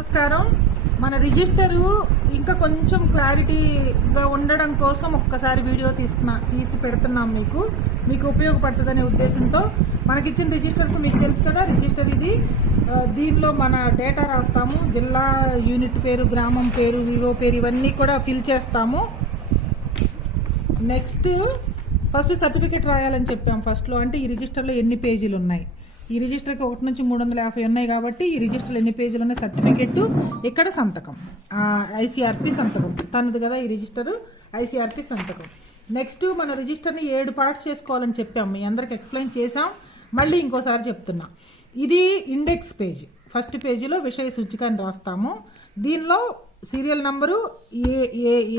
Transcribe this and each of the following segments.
నమస్కారం. మన రిజిస్టరు ఇంకా కొంచెం క్లారిటీగా ఉండడం కోసం ఒక్కసారి వీడియో తీసి పెడుతున్నాం. మీకు ఉపయోగపడుతుందనే ఉద్దేశంతో మనకిచ్చిన రిజిస్టర్స్ మీకు తెలుసు కదా. రిజిస్టర్ ఇది, దీనిలో మన డేటా రాస్తాము, జిల్లా, యూనిట్ పేరు, గ్రామం పేరు, వివో పేరు ఇవన్నీ కూడా ఫిల్ చేస్తాము. నెక్స్ట్ ఫస్ట్ సర్టిఫికేట్ రాయాలని చెప్పాం ఫస్ట్లో. అంటే ఈ రిజిస్టర్లో ఎన్ని పేజీలు ఉన్నాయి, ఈ రిజిస్టర్కి 1 నుంచి 350 ఉన్నాయి కాబట్టి ఈ రిజిస్టర్లో ఎన్ని పేజీలు ఉన్నాయి, సర్టిఫికెట్, ఇక్కడ సంతకం, ఐసీఆర్పి సంతకం తనది కదా ఈ రిజిస్టరు, ఐసీఆర్పి సంతకం. నెక్స్ట్ మన రిజిస్టర్ని 7 పార్ట్స్ చేసుకోవాలని చెప్పాం, మీ అందరికి ఎక్స్ప్లెయిన్ చేసాం, మళ్ళీ ఇంకోసారి చెప్తున్నా. ఇది ఇండెక్స్ పేజ్. ఫస్ట్ పేజీలో విషయ సూచికని రాస్తాము. దీనిలో సీరియల్ నంబరు,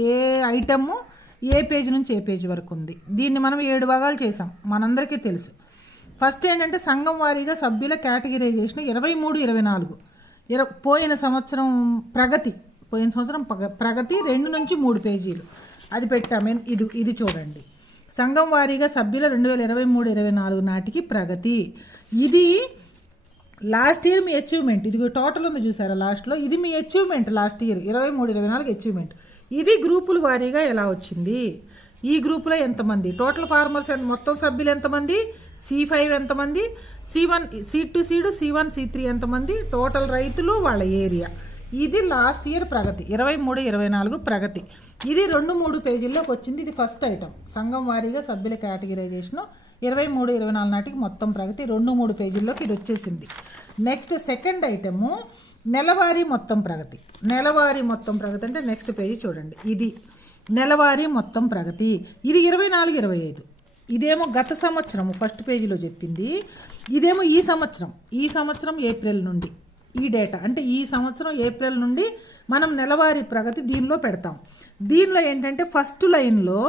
ఏ ఐటము ఏ పేజ్ నుంచి ఏ పేజ్ వరకు ఉంది. దీన్ని మనం 7 భాగాలు చేసాం, మనందరికీ తెలుసు. ఫస్ట్ ఏంటంటే సంఘం వారీగా సభ్యుల కేటగిరైజేషన్ 23-24 పోయిన సంవత్సరం ప్రగతి, ప్రగతి 2 నుంచి 3 పేజీలు అది పెట్టాము. ఇది చూడండి, సంఘం వారీగా సభ్యుల 2023-24 నాటికి ప్రగతి. ఇది లాస్ట్ ఇయర్ మీ అచీవ్మెంట్, ఇది టోటల్ ఉంది చూసారా లాస్ట్లో, ఇది మీ అచీవ్మెంట్ లాస్ట్ ఇయర్ 23-24 అచీవ్మెంట్. ఇది గ్రూపుల వారీగా ఎలా వచ్చింది, ఈ గ్రూపులో ఎంతమంది, టోటల్ ఫార్మర్స్ మొత్తం సభ్యులు ఎంతమంది, C5 ఎంతమంది, C1 C2 C1 C3 ఎంతమంది, టోటల్ రైతులు, వాళ్ళ ఏరియా. ఇది లాస్ట్ ఇయర్ ప్రగతి 23-24 ప్రగతి. ఇది 2-3 పేజీల్లోకి వచ్చింది. ఇది ఫస్ట్ ఐటమ్, సంఘం వారీగా సభ్యుల కేటగిరైజేషన్ 23-24 నాటికి మొత్తం ప్రగతి 2-3 పేజీల్లోకి ఇది వచ్చేసింది. నెక్స్ట్ సెకండ్ ఐటము నెలవారీ మొత్తం ప్రగతి. నెలవారీ మొత్తం ప్రగతి అంటే నెక్స్ట్ పేజీ చూడండి, ఇది నెలవారీ మొత్తం ప్రగతి. ఇది 24-25. ఇదేమో గత సంవత్సరం ఫస్ట్ పేజీలో చెప్పింది, ఇదేమో ఈ సంవత్సరం ఏప్రిల్ నుండి ఈ డేటా. అంటే ఈ సంవత్సరం ఏప్రిల్ నుండి మనం నెలవారీ ప్రగతి దీనిలో పెడతాం. దీనిలో ఏంటంటే ఫస్ట్ లైన్లో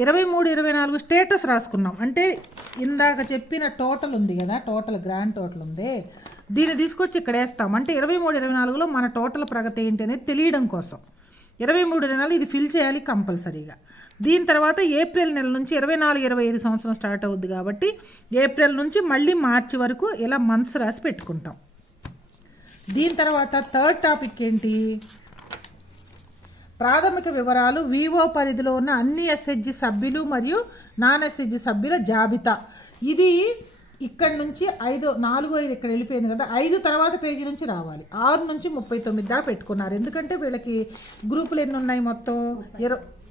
23-24 స్టేటస్ రాసుకున్నాం. అంటే ఇందాక చెప్పిన టోటల్ ఉంది కదా, టోటల్ గ్రాండ్ టోటల్ ఉంది, దీన్ని తీసుకొచ్చి ఇక్కడ వేస్తాం. అంటే 23-24లో మన టోటల్ ప్రగతి ఏంటి అనేది తెలియడం కోసం 23-24 ఇది ఫిల్ చేయాలి కంపల్సరీగా. దీని తర్వాత ఏప్రిల్ నెల నుంచి 24-25 సంవత్సరం స్టార్ట్ అవుద్ది కాబట్టి ఏప్రిల్ నుంచి మళ్ళీ మార్చి వరకు ఇలా మంత్స్ రాసి పెట్టుకుంటాం. దీని తర్వాత థర్డ్ టాపిక్ ఏంటి, ప్రాథమిక వివరాలు, వివో పరిధిలో ఉన్న అన్ని ఎస్హెచ్జి సభ్యులు మరియు నాన్ ఎస్హెచ్జి సభ్యుల జాబితా. ఇది ఇక్కడ నుంచి 4-5 ఇక్కడ వెళ్ళిపోయింది కదా, 5 తర్వాత పేజీ నుంచి రావాలి. 6 నుంచి 39 దాకా పెట్టుకున్నారు. ఎందుకంటే వీళ్ళకి గ్రూపులు ఎన్ని ఉన్నాయి, మొత్తం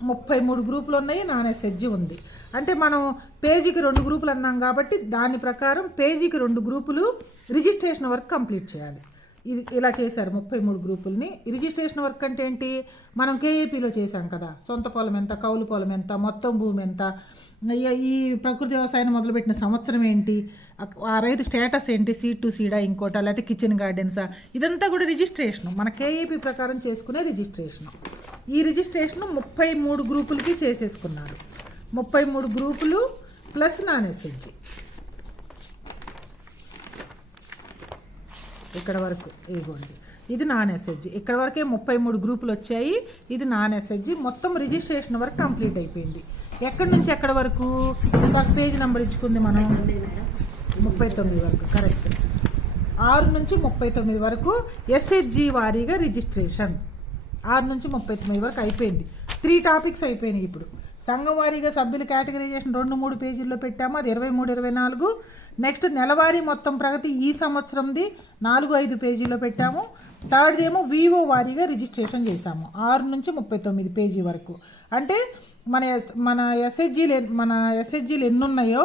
33 గ్రూపులు ఉన్నాయి, నాన్ ఎస్హెచ్జి ఉంది. అంటే మనం పేజీకి 2 గ్రూపులు అన్నాం కాబట్టి దాని ప్రకారం పేజీకి 2 గ్రూపులు రిజిస్ట్రేషన్ వర్క్ కంప్లీట్ చేయాలి. ఇది ఇలా చేశారు 33 గ్రూపుల్ని. రిజిస్ట్రేషన్ వర్క్ అంటే ఏంటి, మనం కేఏపీలో చేశాం కదా, సొంత పొలం ఎంత, కౌలు పొలం ఎంత, మొత్తం భూమి ఎంత, ఈ ప్రకృతి వ్యవసాయాన్ని మొదలుపెట్టిన సంవత్సరం ఏంటి, ఆ రైతు స్టేటస్ ఏంటి, C2 సీడా ఇంకోటా, లేకపోతే కిచెన్ గార్డెన్సా, ఇదంతా కూడా రిజిస్ట్రేషన్ మన కేఏపీ ప్రకారం చేసుకునే రిజిస్ట్రేషన్. ఈ రిజిస్ట్రేషన్ 33 గ్రూపులకి చేసేసుకున్నారు. 33 గ్రూపులు ప్లస్ నాన్ ఎస్హెచ్జి. ఇక్కడ వరకు ఇదిగోండి, ఇది నాన్ ఎస్హెచ్జి. ఇక్కడ వరకే 33 గ్రూపులు వచ్చాయి, ఇది నాన్ ఎస్హెచ్జి. మొత్తం రిజిస్ట్రేషన్ వరకు కంప్లీట్ అయిపోయింది. ఎక్కడి నుంచి ఎక్కడ వరకు, ఒక పేజీ నెంబర్ ఇచ్చుకుంది మనం 39 వరకు, కరెక్ట్. 6 నుంచి 39 వరకు ఎస్హెచ్జి వారీగా రిజిస్ట్రేషన్ 6 నుంచి 39 వరకు అయిపోయింది. 3 టాపిక్స్ అయిపోయినాయి. ఇప్పుడు సంఘం వారీగా సభ్యుల కేటగిరైజేషన్ 2-3 పేజీల్లో పెట్టాము, అది 23-24. నెక్స్ట్ నెలవారీ మొత్తం ప్రగతి ఈ సంవత్సరంది 4-5 పేజీలో పెట్టాము. థర్డ్ ఏమో వివో వారీగా రిజిస్ట్రేషన్ చేశాము 6 నుంచి 39 పేజీ వరకు. అంటే మన ఎస్హెచ్జీలు ఎన్ని ఉన్నాయో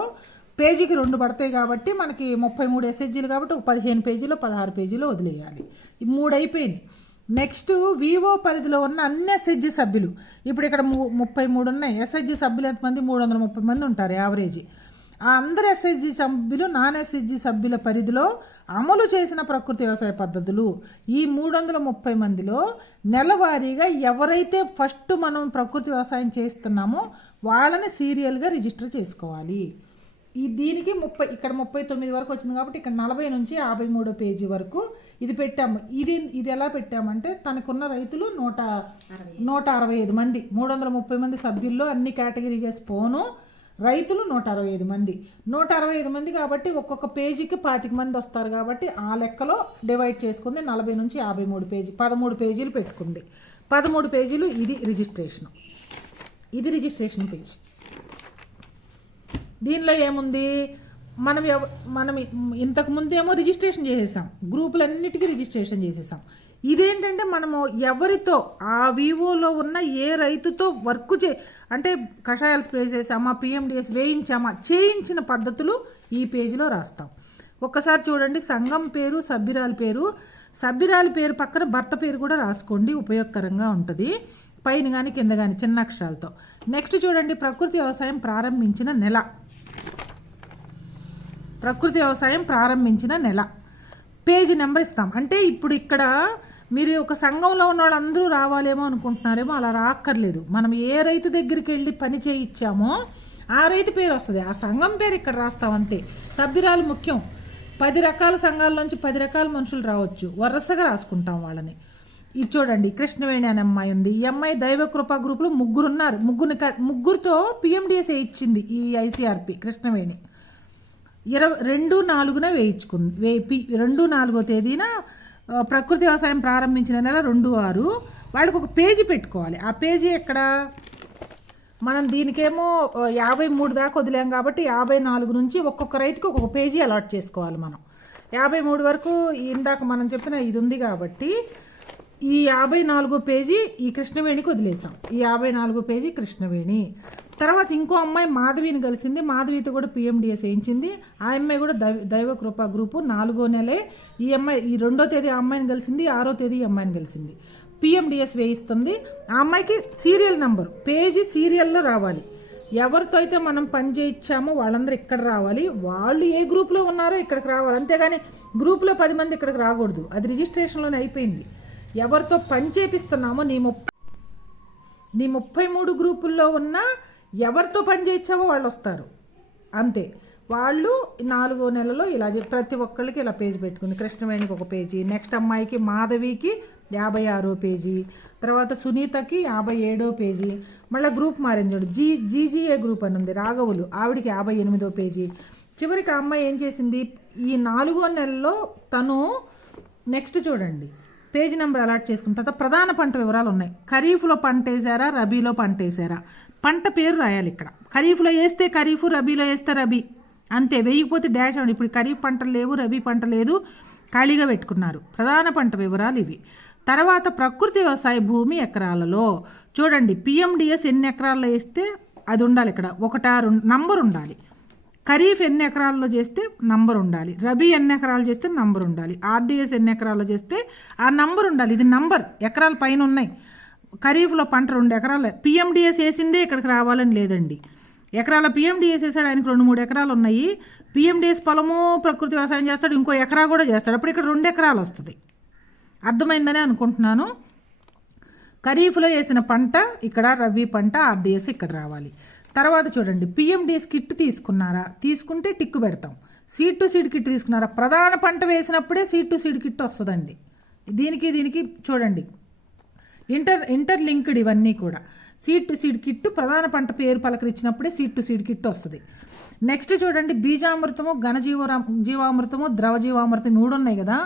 పేజీకి 2 పడతాయి కాబట్టి మనకి 33 ఎస్హెచ్జీలు కాబట్టి ఒక 15 పేజీలో 16 పేజీలో వదిలేయాలి. ఈ 3 అయిపోయింది. నెక్స్ట్ వివో పరిధిలో ఉన్న అన్ని ఎస్హెచ్జి సభ్యులు, ఇప్పుడు ఇక్కడ 33 ఉన్నాయి. ఎస్హెచ్జి సభ్యులు ఎంతమంది, 330 మంది ఉంటారు యావరేజ్. ఆ అందరు ఎస్హెచ్జి సభ్యులు నాన్ ఎస్హెచ్జి సభ్యుల పరిధిలో అమలు చేసిన ప్రకృతి వ్యవసాయ పద్ధతులు, ఈ 330 మందిలో నెలవారీగా ఎవరైతే ఫస్ట్ మనం ప్రకృతి వ్యవసాయం చేస్తున్నామో వాళ్ళని సీరియల్గా రిజిస్టర్ చేసుకోవాలి. దీనికి ఇక్కడ 39 వరకు వచ్చింది కాబట్టి ఇక్కడ 40 నుంచి 53 పేజీ వరకు ఇది పెట్టాము. ఇది ఎలా పెట్టామంటే తనకున్న రైతులు 165 మంది, 330 మంది సభ్యుల్లో అన్ని కేటగిరీస్ పోను రైతులు 165 మంది. 165 మంది కాబట్టి ఒక్కొక్క పేజీకి 25 మంది వస్తారు కాబట్టి ఆ లెక్కలో డివైడ్ చేసుకుంది. 40 నుంచి 53 పేజీ, 13 పేజీలు పెట్టుకుంది. 13 పేజీలు. ఇది రిజిస్ట్రేషన్ పేజ్. దీనిలో ఏముంది, మనం ఇంతకు ముందేమో రిజిస్ట్రేషన్ చేసేసాం, గ్రూపులన్నిటికీ రిజిస్ట్రేషన్ చేసేసాం. ఇదేంటంటే మనము ఎవరితో ఆ వివోలో ఉన్న ఏ రైతుతో వర్క్ అంటే కషాయాలు స్ప్రే చేసామా, పిఎండిఎస్ వేయించామా, చేయించిన పద్ధతులు ఈ పేజీలో రాస్తాం. ఒక్కసారి చూడండి, సంఘం పేరు, సభ్యురాలి పేరు పక్కన భర్త పేరు కూడా రాసుకోండి, ఉపయోగకరంగా ఉంటుంది. పైన కానీ కింద కానీ చిన్న అక్షరాలతో. నెక్స్ట్ చూడండి, ప్రకృతి వ్యవసాయం ప్రారంభించిన నెల పేజీ నెంబర్ ఇస్తాం. అంటే ఇప్పుడు ఇక్కడ మీరు ఒక సంఘంలో ఉన్న వాళ్ళందరూ రావాలేమో అనుకుంటున్నారేమో, అలా రాక్కర్లేదు. మనం ఏ రైతు దగ్గరికి వెళ్ళి పని చేయించామో ఆ రైతు పేరు వస్తుంది, ఆ సంఘం పేరు ఇక్కడ రాస్తాం అంతే. సభ్యురాలు ముఖ్యం. 10 రకాల సంఘాల్లోంచి 10 రకాల మనుషులు రావచ్చు, వరుసగా రాసుకుంటాం వాళ్ళని. ఇది చూడండి, కృష్ణవేణి అనే అమ్మాయి ఉంది. ఈ అమ్మాయి దైవకృప గ్రూప్లో 3 ఉన్నారు. ముగ్గురితో పిఎండిఎస్ ఇచ్చింది ఈ ఐసిఆర్పి. కృష్ణవేణి 22/4 వేయించుకుంది. 2/4 తేదీన ప్రకృతి వ్యవసాయం ప్రారంభించిన నెల 2/6. వాళ్ళకి ఒక పేజీ పెట్టుకోవాలి. ఆ పేజీ ఎక్కడ, మనం దీనికేమో 53 దాకా వదిలాం కాబట్టి 54 నుంచి ఒక్కొక్క రైతుకి ఒక్కొక్క పేజీ అలాట్ చేసుకోవాలి. మనం 53 వరకు ఇందాక మనం చెప్పిన ఇది ఉంది కాబట్టి ఈ 54 పేజీ ఈ కృష్ణవేణికి వదిలేసాం. ఈ 54 పేజీ కృష్ణవేణి. తర్వాత ఇంకో అమ్మాయి మాధవిని కలిసింది. మాధవితో కూడా పిఎండిఎస్ వేయించింది. ఆ అమ్మాయి కూడా దైవకృప గ్రూపు 4వ నెలే. ఈ అమ్మాయి 2వ తేదీ ఆ అమ్మాయిని కలిసింది, 6వ తేదీ ఈ అమ్మాయిని కలిసింది. పిఎండిఎస్ వేయిస్తుంది. ఆ అమ్మాయికి సీరియల్ నెంబర్, పేజీ సీరియల్లో రావాలి. ఎవరితో అయితే మనం పని చేయించామో వాళ్ళందరూ ఇక్కడ రావాలి. వాళ్ళు ఏ గ్రూప్లో ఉన్నారో ఇక్కడికి రావాలి. అంతేగాని గ్రూప్లో 10 మంది ఇక్కడికి రాకూడదు. అది రిజిస్ట్రేషన్లోనే అయిపోయింది. ఎవరితో పని చేపిస్తున్నామో నీ 33 గ్రూపుల్లో ఉన్న ఎవరితో పని చేయించావో వాళ్ళు వస్తారు అంతే. వాళ్ళు 4వ నెలలో ఇలా ప్రతి ఒక్కళ్ళకి ఇలా పేజీ పెట్టుకుంది. కృష్ణవేణికి ఒక పేజీ, నెక్స్ట్ అమ్మాయికి మాధవికి 56వ పేజీ, తర్వాత సునీతకి 57వ పేజీ. మళ్ళీ గ్రూప్ మారింది చూడు, జీజీఏ గ్రూప్ అని ఉంది, రాఘవులు, ఆవిడికి 58వ పేజీ. చివరికి ఆ అమ్మాయి ఏం చేసింది, ఈ 4వ నెలలో తను నెక్స్ట్ చూడండి పేజీ నెంబర్ అలాట్ చేసుకున్న తర్వాత ప్రధాన పంట వివరాలు ఉన్నాయి. ఖరీఫ్లో పంట వేసారా, రబీలో పంట వేసారా, పంట పేరు రాయాలి. ఇక్కడ ఖరీఫ్లో వేస్తే ఖరీఫ్, రబీలో వేస్తే రబీ, అంతే. వేయకపోతే డాష్ అవ్వండి. ఇప్పుడు ఖరీఫ్ పంటలు లేవు, రబీ పంట లేదు, ఖాళీగా పెట్టుకున్నారు. ప్రధాన పంట వివరాలు ఇవి. తర్వాత ప్రకృతి వ్యవసాయ భూమి ఎకరాలలో చూడండి, పిఎండిఎస్ ఎన్ని ఎకరాల్లో వేస్తే అది ఉండాలి. ఇక్కడ 1 నంబర్ ఉండాలి. ఖరీఫ్ ఎన్ని ఎకరాల్లో చేస్తే నంబర్ ఉండాలి, రబీ ఎన్ని ఎకరాలు చేస్తే నంబర్ ఉండాలి, ఆర్డీఎస్ ఎన్ని ఎకరాల్లో చేస్తే ఆ నంబర్ ఉండాలి. ఇది నంబర్, ఎకరాల పైన ఉన్నాయి. ఖరీఫ్లో పంట 2 ఎకరాలు, పిఎండిఎస్ వేసిందే ఇక్కడికి రావాలని లేదండి. ఎకరాల పిఎండిఎస్ వేసాడు, ఆయనకు 2-3 ఎకరాలు ఉన్నాయి. పిఎండిఎస్ పొలము ప్రకృతి వ్యవసాయం చేస్తాడు, ఇంకో ఎకరా కూడా చేస్తాడు. అప్పుడు ఇక్కడ 2 ఎకరాలు వస్తుంది. అర్థమైందని అనుకుంటున్నాను. ఖరీఫ్లో వేసిన పంట ఇక్కడ, రబీ పంట ఆర్డీఎస్ ఇక్కడ రావాలి. తర్వాత చూడండి, పిఎండిఎస్ కిట్ తీసుకున్నారా, తీసుకుంటే టిక్కు పెడతాం. సీడ్ టు సీడ్ కిట్ తీసుకున్నారా, ప్రధాన పంట వేసినప్పుడే సీడ్ టు సీడ్ కిట్ వస్తుందండి. దీనికి చూడండి ఇంటర్ లింక్డ్ ఇవన్నీ కూడా. సీడ్ టు సీడ్ కిట్ ప్రధాన పంట పేరు పలకరించినప్పుడే సీడ్ టు సీడ్ కిట్ వస్తుంది. నెక్స్ట్ చూడండి, బీజామృతము, జీవామృతము, ద్రవ జీవామృతం 3 ఉన్నాయి కదా,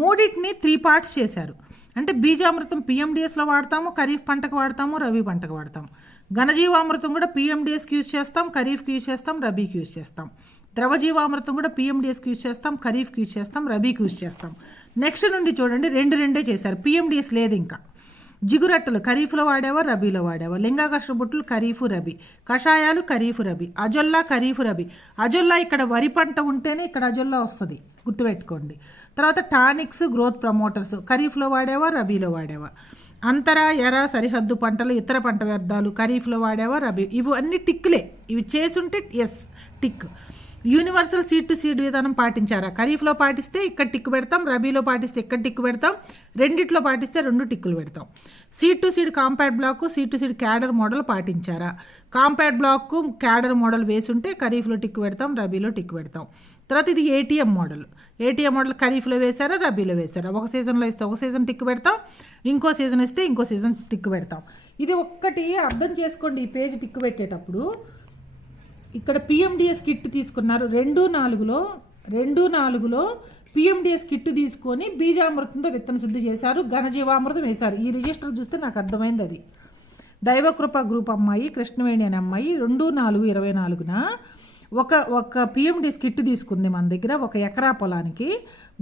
3టిని 3 పార్ట్స్ చేశారు. అంటే బీజామృతం పిఎండిఎస్లో వాడతాము, ఖరీఫ్ పంటకు వాడతాము, రబీ పంటకు వాడతాము. ఘనజీవామృతం కూడా పిఎండిఎస్కి యూజ్ చేస్తాం, ఖరీఫ్కి యూజ్ చేస్తాం, రబీకి యూజ్ చేస్తాం. ద్రవ జీవామృతం కూడా పిఎండిఎస్కి యూజ్ చేస్తాం, ఖరీఫ్కి యూజ్ చేస్తాం, రబీకి యూజ్ చేస్తాం. నెక్స్ట్ నుండి చూడండి, 2 చేశారు. పిఎండిఎస్ లేదు ఇంకా. జిగురట్టలు ఖరీఫ్లో వాడేవా, రబీలో వాడేవా. లింగాకర్ష బుట్టలు ఖరీఫు, రబీ. కషాయాలు ఖరీఫు, రబీ. అజొల్లా ఖరీఫు, రబీ. అజొల్లా ఇక్కడ వరి పంట ఉంటేనే ఇక్కడ అజొల్లా వస్తుంది, గుర్తుపెట్టుకోండి. తర్వాత టానిక్స్, గ్రోత్ ప్రమోటర్స్ ఖరీఫ్లో వాడేవా, రబీలో వాడేవా. అంతర, ఎర, సరిహద్దు పంటలు, ఇతర పంట వ్యర్థాలు ఖరీఫ్లో వాడేవా, రబీ. ఇవి అన్ని టిక్లే. ఇవి చేసుంటే yes tick. Universal seed to seed విధానం పాటించారా, ఖరీఫ్లో పాటిస్తే ఇక్కడ టిక్కు పెడతాం, రబీలో పాటిస్తే ఇక్కడ టిక్కు పెడతాం, రెండిట్లో పాటిస్తే 2 టిక్కులు పెడతాం. Seed to seed compact block, seed to seed cadre model పాటించారా, కాంపాక్ట్ బ్లాక్ క్యాడర్ మోడల్ వేసుంటే ఖరీఫ్లో టిక్కు పెడతాం, రబీలో టిక్కు పెడతాం. తర్వాత ఇది ఏటీఎం మోడల్. ఏటీఎం మోడల్ ఖరీఫ్లో వేసారా, రబీలో వేసారా. ఒక సీజన్లో ఇస్తే ఒక సీజన్ టిక్కు పెడతాం, ఇంకో సీజన్ ఇస్తే ఇంకో సీజన్ టిక్కు పెడతాం. ఇది ఒక్కటి అర్థం చేసుకోండి. ఈ పేజ్ టిక్కు పెట్టేటప్పుడు ఇక్కడ పిఎండిఎస్ కిట్ తీసుకున్నారు 2-4లో పిఎండిఎస్ కిట్ తీసుకొని బీజామృతంతో విత్తన శుద్ధి చేశారు, ఘనజీవామృతం వేశారు. ఈ రిజిస్టర్ చూస్తే నాకు అర్థమైంది. అది దైవకృప గ్రూప్ అమ్మాయి కృష్ణవేణి అనే అమ్మాయి 2/4/24న ఒక పిఎండిఎస్ కిట్ తీసుకుంది మన దగ్గర. 1 ఎకరా పొలానికి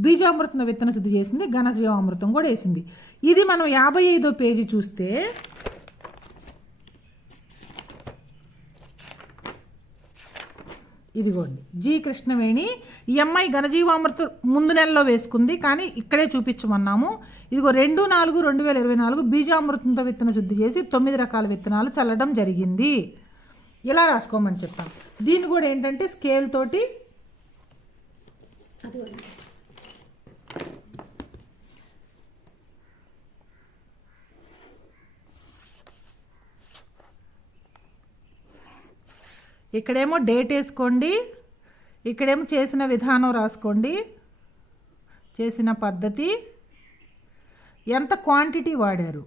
బీజామృతం విత్తన శుద్ధి చేసింది, ఘనజీవామృతం కూడా వేసింది. ఇది మనం 55వ పేజీ చూస్తే ఇదిగోండి, జి కృష్ణవేణి. ఈ అమ్మాయి ఘనజీవామృతం ముందు నెలలో వేసుకుంది, కానీ ఇక్కడే చూపించమన్నాము. ఇదిగో 2/4/2024 బీజామృతంతో విత్తన శుద్ధి చేసి 9 రకాల విత్తనాలు చల్లడం జరిగింది. ఇలా రాసుకోమని చెప్పాం. దీన్ని కూడా ఏంటంటే స్కేల్ తోటి ఇక్కడేమో డేట్ వేసుకోండి, ఇక్కడేమో చేసిన విధానం రాసుకోండి, చేసిన పద్ధతి, ఎంత క్వాంటిటీ వాడారు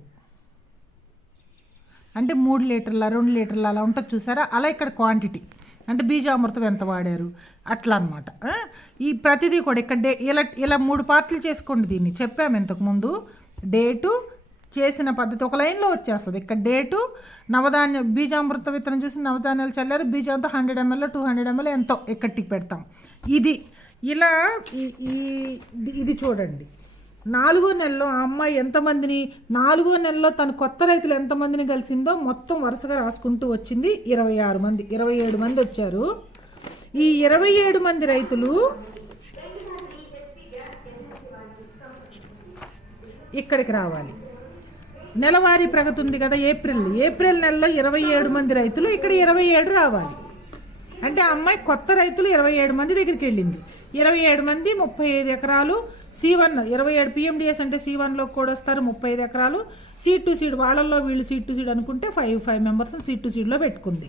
అంటే 3 లీటర్ల 2 లీటర్ల అలా ఉంటుంది చూసారా, అలా ఇక్కడ క్వాంటిటీ అంటే బీజామృతం ఎంత వాడారు అట్లా అనమాట. ఈ ప్రతిదీ కూడా ఇక్కడ ఇలా 3 పార్ట్లు చేసుకోండి. దీన్ని చెప్పాము ఇంతకుముందు. డేటు, చేసిన పద్ధతి ఒక లైన్లో వచ్చేస్తుంది. ఇక్కడ డేటు, నవధాన్య బీజామృత విత్తనం చూసి నవధాన్యాలు చల్లారు, బీజంతో 100 ml 200 ml ఎంతో ఎక్కడికి పెడతాం. ఇది ఇలా ఇది చూడండి. 4వ నెలలో ఆ అమ్మాయి ఎంతమందిని, 4వ నెలలో తను కొత్త రైతులు ఎంతమందిని కలిసిందో మొత్తం వరుసగా రాసుకుంటూ వచ్చింది. 26 మంది, 27 మంది వచ్చారు. ఈ 27 మంది రైతులు ఇక్కడికి రావాలి. నెలవారీ ప్రగతి ఉంది కదా, ఏప్రిల్ నెలలో 27 మంది రైతులు ఇక్కడ 27 రావాలి. అంటే ఆ అమ్మాయి కొత్త రైతులు 27 మంది దగ్గరికి వెళ్ళింది. 27 మంది 35 ఎకరాలు. C1 27 పిఎండిఎస్ అంటే C1లో కూడా వస్తారు 35 ఎకరాలు. సీడ్ టు సీడ్ వాళ్ళల్లో వీళ్ళు సీడ్ టు సీడ్ అనుకుంటే 5 మెంబర్స్ సీడ్ టు సీడ్లో పెట్టుకుంది.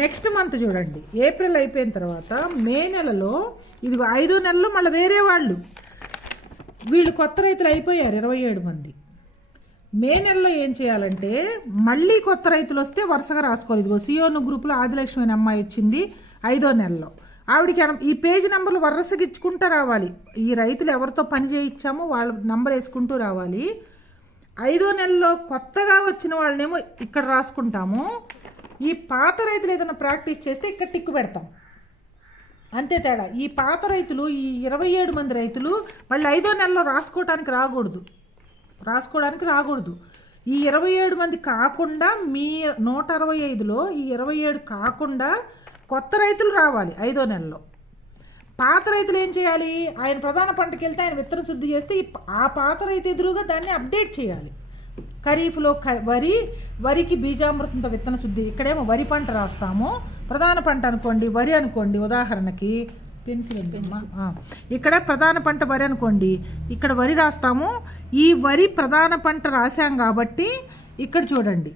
నెక్స్ట్ మంత్ చూడండి, ఏప్రిల్ అయిపోయిన తర్వాత మే నెలలో ఇదిగో 5వ నెలలో మళ్ళీ వేరే వీళ్ళు కొత్త రైతులు అయిపోయారు 27 మంది. మే నెలలో ఏం చేయాలంటే మళ్ళీ కొత్త రైతులు వస్తే వరుసగా రాసుకోవాలి. ఇదిగో సియోను గ్రూప్లో ఆదిలక్ష్మి అనే అమ్మాయి వచ్చింది 5వ నెలలో. ఆవిడికి ఈ పేజీ నెంబర్లు వరుసగా ఇచ్చుకుంటూ రావాలి. ఈ రైతులు ఎవరితో పని చేయించామో వాళ్ళ నంబర్ వేసుకుంటూ రావాలి. 5వ నెలలో కొత్తగా వచ్చిన వాళ్ళనేమో ఇక్కడ రాసుకుంటాము. ఈ పాత రైతులు ఏదైనా ప్రాక్టీస్ చేస్తే ఇక్కడ టిక్కు పెడతాం, అంతే తేడా. ఈ పాత రైతులు ఈ 27 మంది రైతులు వాళ్ళు 5వ నెలలో రాసుకోవడానికి రాకూడదు. ఈ 27 మంది కాకుండా మీ 165లో ఈ 27 కాకుండా కొత్త రైతులు రావాలి 5వ నెలలో. పాత రైతులు ఏం చేయాలి, ఆయన ప్రధాన పంటకి వెళ్తే ఆయన విత్తన శుద్ధి చేస్తే ఆ పాత రైతు ఎదురుగా దాన్ని అప్డేట్ చేయాలి. ఖరీఫ్లో వరికి బీజామృతంతో విత్తన శుద్ధి, ఇక్కడేమో వరి పంట రాస్తాము. ప్రధాన పంట అనుకోండి, వరి అనుకోండి, ఉదాహరణకి ఇక్కడ ప్రధాన పంట వరి అనుకోండి, ఇక్కడ వరి రాస్తాము. ఈ వరి ప్రధాన పంట రాసాం కాబట్టి ఇక్కడ చూడండి,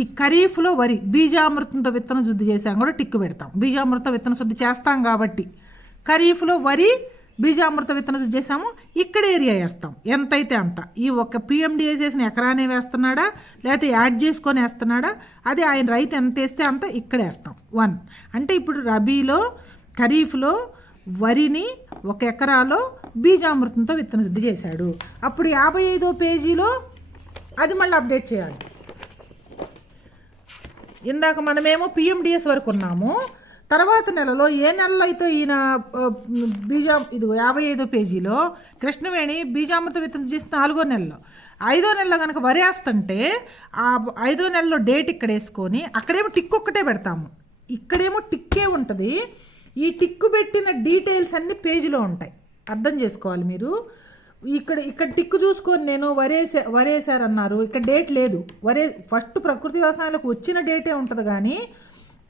ఈ ఖరీఫ్లో వరి బీజామృతంతో విత్తన శుద్ధి చేసాం కూడా టిక్కు పెడతాం. బీజామృత విత్తన శుద్ధి చేస్తాం కాబట్టి ఖరీఫ్లో వరి బీజామృత విత్తన శుద్ధి చేసాము. ఇక్కడ ఏరియా వేస్తాం ఎంతైతే అంత. ఈ ఒక పిఎండిఎస్ వేసిన ఎకరానే వేస్తున్నాడా లేకపోతే యాడ్ చేసుకొని వేస్తున్నాడా, అది ఆయన రైతు ఎంత వేస్తే అంత ఇక్కడ వేస్తాం 1. అంటే ఇప్పుడు రబీలో ఖరీఫ్లో వరిని 1 ఎకరాలో బీజామృతంతో విత్తన శుద్ధి చేశాడు. అప్పుడు 55వ పేజీలో అది మళ్ళీ అప్డేట్ చేయాలి. ఇందాక మనమేమో పిఎండిఎస్ వరకు ఉన్నాము. తర్వాత నెలలో ఏ నెలలో అయితే ఈయన ఇదిగో 55వ పేజీలో కృష్ణవేణి బీజామృత విత్తనం చేసి 4వ నెలలో, 5వ నెలలో కనుక వరి వేస్తుంటే ఆ 5వ నెలలో డేట్ ఇక్కడ వేసుకొని అక్కడేమో టిక్ ఒక్కటే పెడతాము, ఇక్కడేమో టిక్కే ఉంటుంది. ఈ టిక్కు పెట్టిన డీటెయిల్స్ అన్ని పేజీలో ఉంటాయి, అర్థం చేసుకోవాలి మీరు. ఇక్కడ టిక్కు చూసుకొని నేను వరేసారన్నారు, ఇక్కడ డేట్ లేదు. ఫస్ట్ ప్రకృతి వ్యవసాయంలోకి వచ్చిన డేటే ఉంటుంది కానీ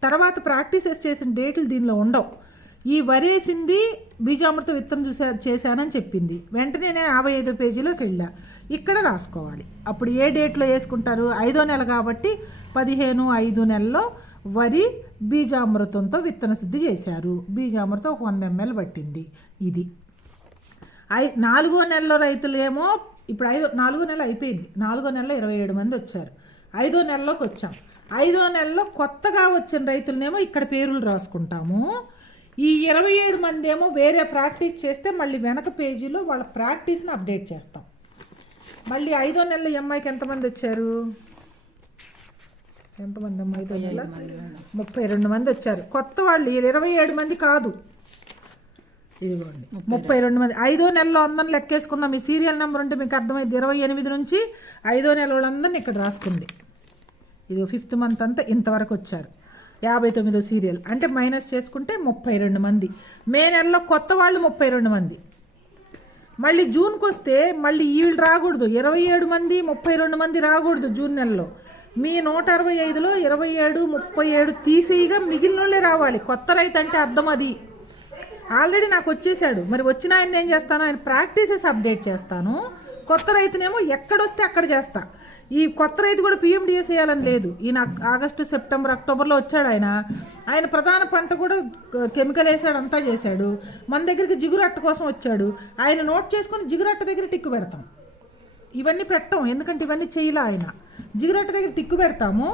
తర్వాత ప్రాక్టీసెస్ చేసిన డేట్లు దీనిలో ఉండవు. ఈ వరేసింది బీజామృత విత్తనం చేశానని చెప్పింది, వెంటనే నేను 55వ పేజీలోకి వెళ్ళా, ఇక్కడ రాసుకోవాలి. అప్పుడు ఏ డేట్లో వేసుకుంటారు, 5వ నెల కాబట్టి 15/5 నెలలో వరి బీజామృతంతో విత్తన శుద్ధి చేశారు. బీజామృతం 100 ml పట్టింది. ఇది 4వ నెలలో రైతులు ఏమో ఇప్పుడు 4వ నెల అయిపోయింది. 4వ నెలలో 27 మంది వచ్చారు. 5వ నెలలోకి వచ్చాం. 5వ నెలలో కొత్తగా వచ్చిన రైతులనేమో ఇక్కడ పేర్లు రాసుకుంటాము. ఈ 27 మంది ఏమో వేరే ప్రాక్టీస్ చేస్తే మళ్ళీ వెనక పేజీలో వాళ్ళ ప్రాక్టీస్ని అప్డేట్ చేస్తాం. మళ్ళీ 5వ నెలలో ఎంఐకి ఎంతమంది వచ్చారు? ఎంతమంది అమ్మ? 5వ నెల 32 మంది వచ్చారు. కొత్త వాళ్ళు 27 మంది కాదు, ఇదిగోండి 32 మంది. 5వ నెలలో అందరిని లెక్కేసుకుందాం. మీ సీరియల్ నెంబర్ ఉంటే మీకు అర్థమైంది. 28 నుంచి 5వ నెల వాళ్ళందరినీ ఇక్కడ రాసుకుంది. ఇది 5th మంత్ అంతా ఇంతవరకు వచ్చారు. 59వ సీరియల్ అంటే మైనస్ చేసుకుంటే 32 మంది. మే నెలలో కొత్త వాళ్ళు 32 మంది. మళ్ళీ జూన్కి వస్తే మళ్ళీ వీళ్ళు రాకూడదు, 27 మంది 32 మంది రాకూడదు జూన్ నెలలో. మీ 165లో 27, 37 తీసేయగా మిగిలిన వాళ్ళే రావాలి. కొత్త రైతు అంటే అర్థం అది. ఆల్రెడీ నాకు వచ్చేసాడు, మరి వచ్చిన ఆయన ఏం చేస్తాను, ఆయన ప్రాక్టీసెస్ అప్డేట్ చేస్తాను. కొత్త రైతునేమో ఎక్కడొస్తే అక్కడ చేస్తా. ఈ కొత్త రైతు కూడా పిఎండిఎస్ వేయాలని లేదు. ఈయన ఆగస్టు, సెప్టెంబర్, అక్టోబర్లో వచ్చాడు. ఆయన ప్రధాన పంట కూడా కెమికల్ వేసాడు, అంతా చేశాడు. మన దగ్గరికి జిగురట్ట కోసం వచ్చాడు. ఆయన నోట్ చేసుకుని జిగురట్ట దగ్గర టిక్కు పెడతాం. ఇవన్నీ పెట్టాం ఎందుకంటే ఇవన్నీ చేయలే. ఆయన జిగురట్ట దగ్గర టిక్కు పెడతాము.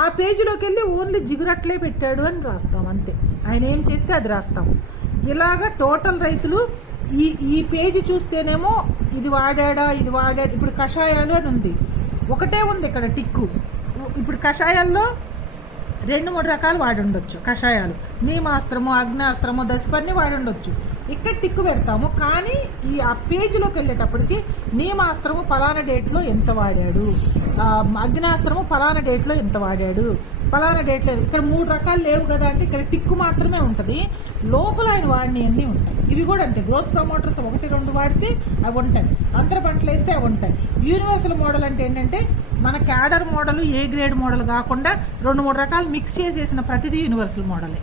ఆ పేజీలోకి వెళ్ళి ఓన్లీ జిగురట్లే పెట్టాడు అని రాస్తాం, అంతే. ఆయన ఏం చేస్తే అది రాస్తాము. ఇలాగా టోటల్ రైతులు ఈ పేజీ చూస్తేనేమో ఇది వాడాడా, ఇది వాడాడు. ఇప్పుడు కషాయాలు అని ఉంది, ఒకటే ఉంది ఇక్కడ టిక్కు. ఇప్పుడు కషాయాల్లో 2-3 రకాలు వాడి ఉండొచ్చు. కషాయాలు నీమాస్త్రము, అగ్నాస్త్రము, దశపర్ణి వాడి ఉండొచ్చు. ఇక్కడ టిక్కు పెడతాము. కానీ ఆ పేజీలోకి వెళ్ళేటప్పటికి నీమాస్త్రము పలానా డేట్లో ఎంత వాడాడు, అగ్నాస్త్రము పలానా డేట్లో ఎంత వాడాడు, పలానా డేట్లో. ఇక్కడ 3 రకాలు లేవు కదా అంటే ఇక్కడ టిక్కు మాత్రమే ఉంటుంది. లోపల ఆయన వాడినవన్నీ ఉంటాయి. ఇవి కూడా అంతే. గ్రోత్ ప్రమోటర్స్ 1-2 వాడితే అవి ఉంటాయి. అంతర పంటలు వేస్తే అవి ఉంటాయి. యూనివర్సల్ మోడల్ అంటే ఏంటంటే మన cadre model, A grade model కాకుండా 2-3 రకాలు మిక్స్ చేసేసిన ప్రతిదీ యూనివర్సల్ మోడలే.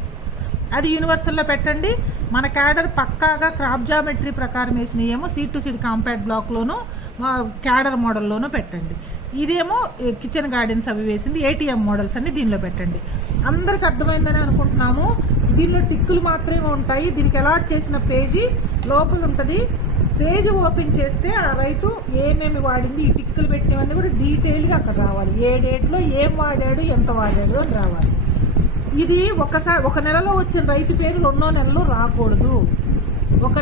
అది యూనివర్సల్లో పెట్టండి. మన క్యాడర్ పక్కాగా క్రాప్ జామెట్రీ ప్రకారం వేసినయేమో సీడ్ టు సీడ్ కాంపాక్ట్ బ్లాక్లోనూ క్యాడర్ మోడల్లోనూ పెట్టండి. ఇదేమో కిచెన్ గార్డెన్స్ అవి వేసింది. ఏటీఎం మోడల్స్ అన్ని దీనిలో పెట్టండి. అందరికి అర్థమైందని అనుకుంటున్నాము. దీనిలో టిక్కులు మాత్రమే ఉంటాయి. దీనికి అలాట్ చేసిన పేజీ లోపల ఉంటుంది. పేజ్ ఓపెన్ చేస్తే ఆ రైతు ఏమేమి వాడింది, ఈ టిక్కులు పెట్టినవన్నీ కూడా డీటెయిల్గా అక్కడ రావాలి. ఏ డేట్లో ఏం వాడాడు, ఎంత వాడాడు అని రావాలి. ఇది ఒక నెలలో వచ్చిన రైతు పేరు 2వ నెలలో రాకూడదు. ఒక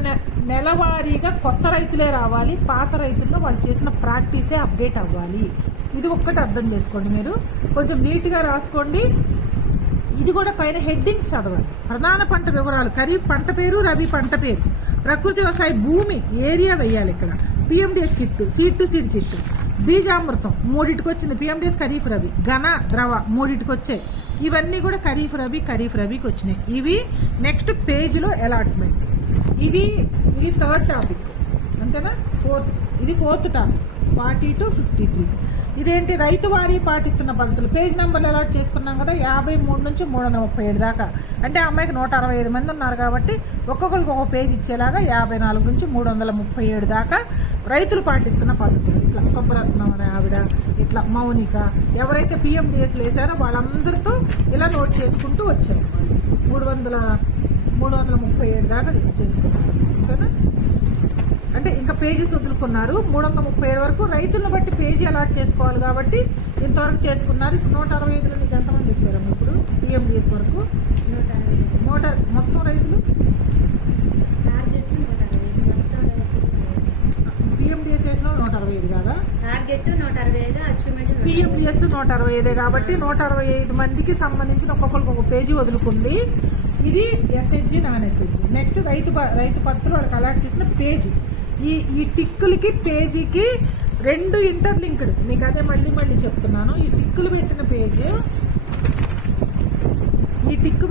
నెలవారీగా కొత్త రైతులే రావాలి. పాత రైతుల్లో వాళ్ళు చేసిన ప్రాక్టీసే అప్డేట్ అవ్వాలి. ఇది ఒక్కటి అర్థం చేసుకోండి. మీరు కొంచెం నీట్గా రాసుకోండి. ఇది కూడా పైన హెడ్డింగ్స్ చదవాలి. ప్రధాన పంట వివరాలు, ఖరీఫ్ పంట పేరు, రబీ పంట పేరు, ప్రకృతి వ్యవసాయ భూమి ఏరియా వేయాలి. ఇక్కడ PMDS kit, seed to seed kit, బీజామృతం 3టికి వచ్చింది. పిఎండిఎస్ ఖరీఫ్ రబీ, ఘన ద్రవ 3టికి వచ్చాయి. ఇవన్నీ కూడా ఖరీఫ్ రబీకి వచ్చినాయి. ఇవి నెక్స్ట్ పేజ్లో అలాట్మెంట్. ఇది 3rd టాపిక్ అంతేనా. ఇది 4th టాపిక్ 40 to 53. ఇదేంటి, రైతు వారీ పాటిస్తున్న పద్ధతులు. పేజ్ నెంబర్లు అలాట్ చేసుకున్నాం కదా, 53 నుంచి 337 దాకా. అంటే అమ్మాయికి 165 మంది ఉన్నారు కాబట్టి ఒక్కొక్కరికి ఒక పేజ్ ఇచ్చేలాగా 54 నుంచి 337 దాకా రైతులు పాటిస్తున్న పద్ధతులు. ఇట్లా సుబ్బరత్నం అనే ఆవిడ, ఇట్లా మౌనిక, ఎవరైతే పిఎండిఎస్ వేసారో వాళ్ళందరితో ఇలా నోట్ చేసుకుంటూ వచ్చారు. 337 దాకా చేసుకున్నారు అంతేనా. అంటే ఇంకా పేజీస్ వదులుకున్నారు. 337 వరకు రైతులను బట్టి పేజీ అలాట్ చేసుకోవాలి కాబట్టి ఇంతవరకు చేసుకున్నారు. ఇప్పుడు 165లో మీకు ఎంతమంది వచ్చారమ్మా ఇప్పుడు పిఎండిఎస్ వరకు? మొత్తం రైతులు పిఎండిఎస్ వేసిన 165 కాదా? పిఎండిఎస్ 165 కాబట్టి 165 మందికి సంబంధించిన ఒక్కొక్కరికి ఒక పేజీ వదులుకుంది. ఇది ఎస్హెచ్జి, నాన్ ఎస్హెచ్జి. నెక్స్ట్ రైతు పత్రులు వాళ్ళకి అలాట్ చేసిన పేజీ. ఈ టిక్కులకి పేజీకి 2 ఇంటర్లింక్డ్. మీకు అదే మళ్ళీ చెప్తున్నాను. ఈ టిక్కు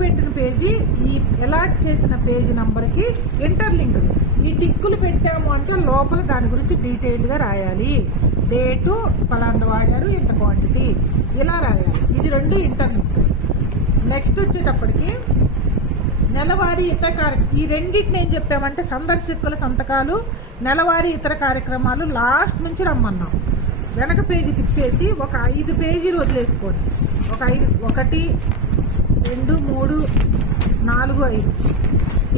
పెట్టిన పేజీ ఈ అలాట్ చేసిన పేజీ నంబర్కి ఇంటర్లింక్డ్. ఈ టిక్కులు పెట్టాము అంటే లోపల దాని గురించి డీటెయిల్డ్గా రాయాలి. డేటు, పలాంటి వాడారు, ఇంత క్వాంటిటీ, ఇలా రాయాలి. ఇది 2 ఇంటర్లింక్డ్. నెక్స్ట్ వచ్చేటప్పటికి నెలవారీ ఇతర ఈ రెండింటిని ఏం చెప్పామంటే సందర్శకుల సంతకాలు, నెలవారీ ఇతర కార్యక్రమాలు లాస్ట్ నుంచి రమ్మన్నాం. వెనక పేజీ తిప్పేసి ఒక 5 పేజీలు వదిలేసుకోండి. 1, 2, 3, 4, 5.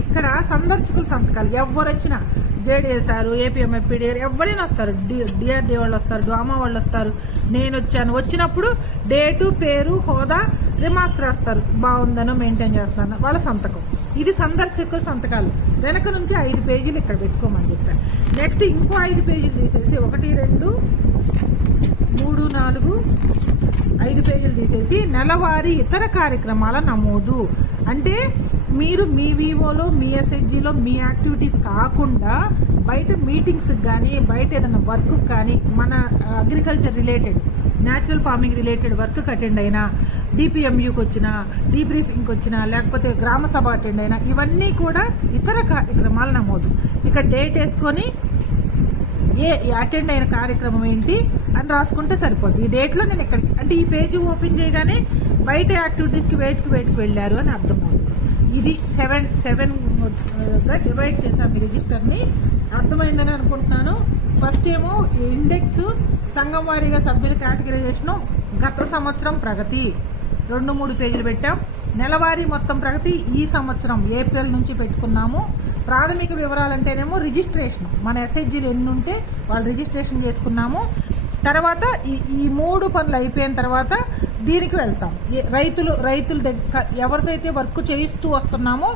ఇక్కడ సందర్శకుల సంతకాలు ఎవరు వచ్చినా జేడీఎస్ఆర్, ఏపీఎంఎఫ్పిడి ఎవరైనా వస్తారు, డిఆర్డీ వాళ్ళు వస్తారు, డ్వామా వాళ్ళు వస్తారు. నేను వచ్చాను, వచ్చినప్పుడు డేటు, పేరు, హోదా, రిమార్క్స్ రాస్తారు, బాగుందనో మెయింటైన్ చేస్తాను, వాళ్ళ సంతకం. ఇది సందర్శకుల సంతకాలు. వెనక నుంచి 5 పేజీలు ఇక్కడ పెట్టుకోమని చెప్పాను. నెక్స్ట్ ఇంకో 5 పేజీలు తీసేసి 1, 2, 3, 4, 5 పేజీలు తీసేసి నెలవారీ ఇతర కార్యక్రమాల నమోదు. అంటే మీరు మీ వివోలో, మీ ఎస్హెచ్జిలో మీ యాక్టివిటీస్ కాకుండా బయట మీటింగ్స్కి కానీ, బయట ఏదైనా వర్క్ కానీ, మన agriculture related, natural farming related work attend అయినా, డిపిఎంయూకి వచ్చినా, డీబ్రీఫింగ్కి వచ్చినా, లేకపోతే గ్రామ సభ అటెండ్ అయినా, ఇవన్నీ కూడా ఇతర కార్యక్రమాల నమోదు. ఇక డేట్ వేసుకొని అటెండ్ అయిన కార్యక్రమం ఏంటి అని రాసుకుంటే సరిపోతుంది. ఈ డేట్లో నేను ఇక్కడ అంటే ఈ పేజీ ఓపెన్ చేయగానే బయట యాక్టివిటీస్కి వేటికి వెళ్ళారు అని అర్థమవుతుంది. ఇది 7గా డివైడ్ చేశాం ఈ రిజిస్టర్ని. అర్థమైందని అనుకుంటున్నాను. ఫస్ట్ ఏమో ఇండెక్స్, సంఘం వారీగా సభ్యుల కేటగిరైజేషను, గత సంవత్సరం ప్రగతి 2-3 పేజీలు పెట్టాం. నెలవారీ మొత్తం ప్రగతి ఈ సంవత్సరం ఏప్రిల్ నుంచి పెట్టుకున్నాము. ప్రాథమిక వివరాలంటేనేమో రిజిస్ట్రేషన్, మన ఎస్హెచ్జీలు ఎన్ని ఉంటే వాళ్ళు రిజిస్ట్రేషన్ చేసుకున్నాము. తర్వాత ఈ 3 పనులు అయిపోయిన తర్వాత దీనికి వెళ్తాం. రైతుల దగ్గర ఎవరిదైతే వర్క్ చేయిస్తూ వస్తున్నామో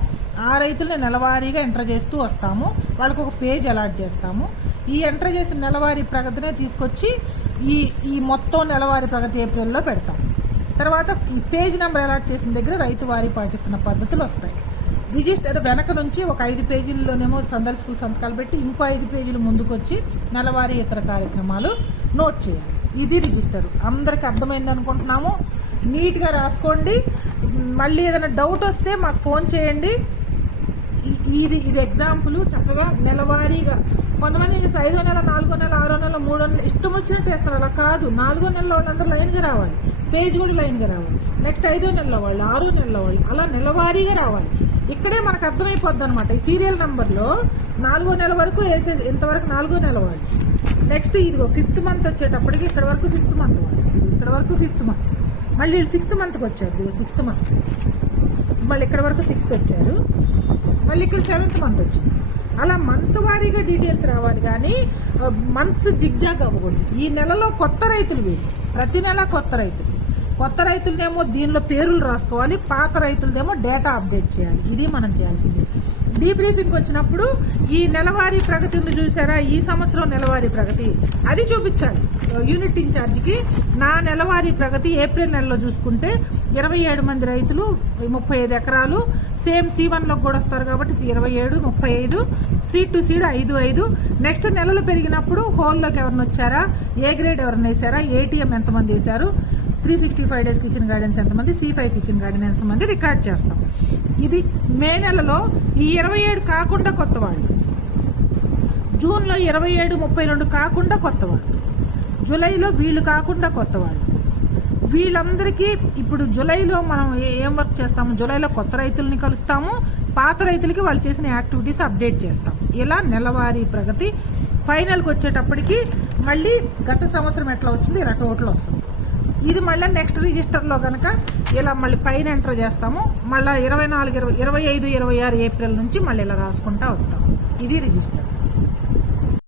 ఆ రైతుల్ని నెలవారీగా ఎంటర్ చేస్తూ వస్తాము. వాళ్ళకు ఒక పేజ్ అలాట్ చేస్తాము. ఈ ఎంటర్ చేసిన నెలవారీ ప్రగతినే తీసుకొచ్చి ఈ మొత్తం నెలవారీ ప్రగతి ఏప్రిల్లో పెడతాం. తర్వాత ఈ పేజ్ నెంబర్ అలాట్ చేసిన దగ్గర రైతు వారీ పాటిస్తున్న పద్ధతులు వస్తాయి. రిజిస్టర్ వెనక నుంచి ఒక 5 పేజీల్లోనేమో సందర్శకులు సంతకాలు పెట్టి ఇంకో 5 పేజీలు ముందుకు వచ్చి నెలవారీ ఇతర కార్యక్రమాలు నోట్ చేయాలి. ఇది రిజిస్టర్. అందరికి అర్థమైంది అనుకుంటున్నాము. నీట్గా రాసుకోండి. మళ్ళీ ఏదైనా డౌట్ వస్తే మాకు ఫోన్ చేయండి. ఇది ఎగ్జాంపుల్. చక్కగా నెలవారీగా కొంతమంది 5వ నెల, 4వ నెల, 6వ నెల, 3వ నెల ఇష్టం వచ్చినట్టు వేస్తారు. అలా కాదు. 4వ నెలలో వాళ్ళందరూ లైన్గా రావాలి, పేజ్ కూడా లైన్గా రావాలి. నెక్స్ట్ 5వ నెలలో వాళ్ళు, 6వ నెలలో వాళ్ళు, అలా నెలవారీగా రావాలి. ఇక్కడే మనకు అర్థమైపోద్ది అనమాట. ఈ సీరియల్ నెంబర్లో 4వ నెల వరకు వేసేది, ఇంతవరకు 4వ నెల వాళ్ళు. నెక్స్ట్ ఇదిగో 5th మంత్ వచ్చేటప్పటికి ఇక్కడ వరకు 5th మంత్ వాళ్ళు, ఇక్కడ వరకు 5th మంత్. మళ్ళీ 6th మంత్కి వచ్చారు, 6th మంత్. మళ్ళీ ఇక్కడ వరకు 6th వచ్చారు. మళ్ళీ ఇక్కడ 7th మంత్ వచ్చింది. అలా మంత్ వారీగా డీటెయిల్స్ రావాలి, కానీ మంత్స్ జిగ్జాగ్ అవ్వకూడదు. ఈ నెలలో కొత్త రైతులు వీళ్ళు, ప్రతి నెల కొత్త రైతులు. కొత్త రైతులదేమో దీనిలో పేర్లు రాసుకోవాలి, పాత రైతులదేమో డేటా అప్డేట్ చేయాలి. ఇది మనం చేయాల్సింది. డీబ్రీఫింగ్ వచ్చినప్పుడు ఈ నెలవారీ ప్రగతిని చూసారా, ఈ సంవత్సరం నెలవారీ ప్రగతి అది చూపించాలి యూనిట్ ఇన్ఛార్జికి. నా నెలవారీ ప్రగతి ఏప్రిల్ నెలలో చూసుకుంటే 27 మంది రైతులు, 35 ఎకరాలు. సేమ్ C1లోకి కూడా వస్తారు కాబట్టి 27, 35, సీడ్ టు సీడ్ 5. నెక్స్ట్ నెలలు పెరిగినప్పుడు హోల్లోకి ఎవరిని వచ్చారా, ఏ గ్రేడ్ ఎవరిని వేసారా, ఏటీఎం ఎంతమంది వేశారు, 365 డేస్ కిచెన్ గార్డెన్స్ ఎంతమంది, C5 కిచెన్ గార్డెన్స్ ఎంతమంది రికార్డ్ చేస్తాం. ఇది మే నెలలో ఈ 27 కాకుండా కొత్త వాళ్ళు, జూన్లో 27, 32 కాకుండా కొత్త వాళ్ళు, జూలైలో వీళ్ళు కాకుండా కొత్త వాళ్ళు. వీళ్ళందరికీ ఇప్పుడు జూలైలో మనం ఏం వర్క్ చేస్తాము, జూలైలో కొత్త రైతుల్ని కలుస్తాము, పాత రైతులకి వాళ్ళు చేసిన యాక్టివిటీస్ అప్డేట్ చేస్తాం. ఇలా నెలవారీ ప్రగతి. ఫైనల్కి వచ్చేటప్పటికి మళ్ళీ గత సంవత్సరం ఎట్లా వచ్చింది ఇలా టోటల్ వస్తుంది. ఇది మళ్ళీ నెక్స్ట్ రిజిస్టర్లో కనుక ఇలా మళ్ళీ పైన ఎంటర్ చేస్తాము. మళ్ళీ 24, 25, 26 ఏప్రిల్ నుంచి మళ్ళీ ఇలా రాసుకుంటా వస్తాము. ఇది రిజిస్టర్.